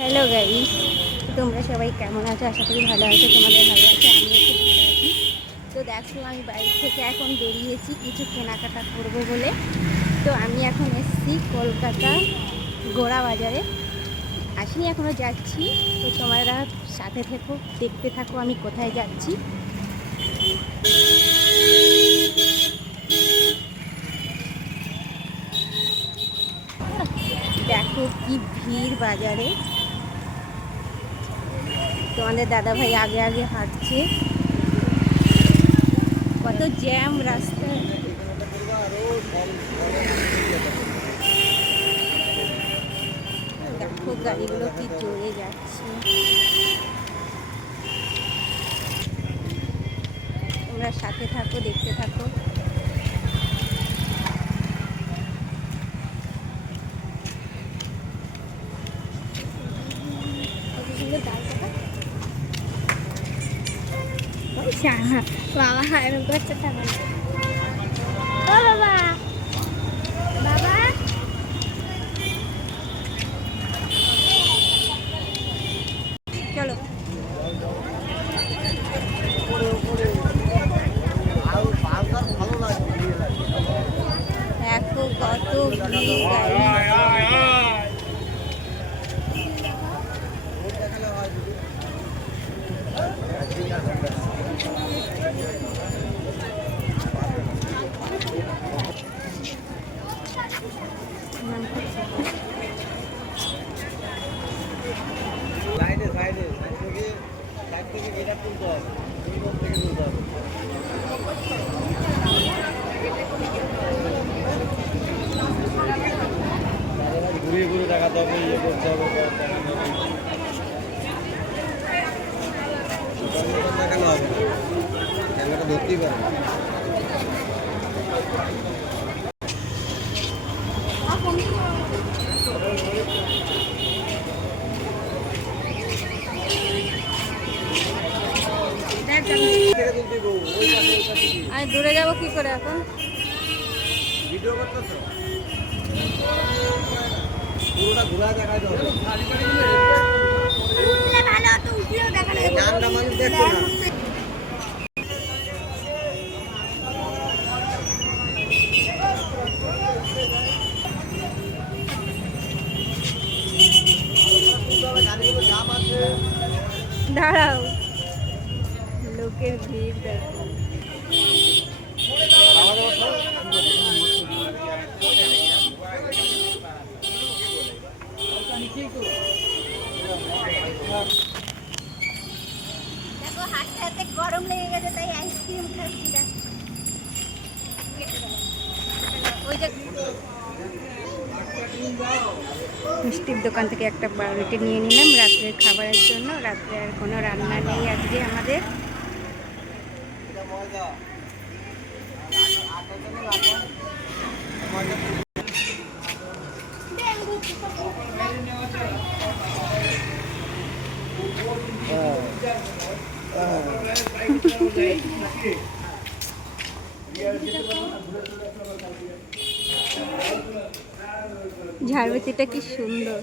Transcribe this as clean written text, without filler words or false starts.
Hello guys, তোমরা সবাই কেমন আছো? আশা করি ভালো আছো। তোমাদের ভালো আছে, আমিও খুব ভালো আছি। তো দেখো, আমি বাড়ি থেকে এখন বেরিয়েছি কিছু কেনাকাটা করব বলে। তো আমি এখন এসেছি কলকাতা গোড়া বাজারে, আসিনি এখনও, যাচ্ছি। তো তোমরা সাথে থেকো, দেখতে থাকো আমি কোথায় যাচ্ছি। দেখো কি ভিড় বাজারে। তোমাদের দাদাভাই আগে আগে হাঁটছে, কত জ্যাম রাস্তায়। দেখো গাড়িগুলো কি জোরে যাচ্ছে। তোমরা সাথে থাকো, দেখতে থাকো। বাবা হারানো করছে টাকা। ও বাবা, বাবা চলো। দেখো কত ভিড় গাড়ি। সাইডে সাইডে সাইড থেকে গেটা তুলতে হবে, ইউনিফর্ম থেকে তুলতে হবে। ঘুরিয়ে ঘুরে দেখাতে হবে, ইয়ে করতে হবে, দেখানো হবে, ক্যামেরা ধরতেই পারে। আমি দূরে যাবো কি করে এখন? ভিডিও করতেছ, পুরোটা ঘুরা দেখাতে হবে। নামটা মানুষ দেখতো না। দাঁড়াও, লোকের ভিড় দেখো। দেখো হাতে হাতে গরম লেগে গেছে, তাই আইসক্রিম খাচ্ছি। ওই যে মিষ্টির দোকান থেকে একটা পাউরুটি নিয়ে নিলাম রাত্রের খাবারের জন্য। রাত্রে আর কোনো রান্না নেই আজকে আমাদের। ঝাড়বাতিটা কি সুন্দর।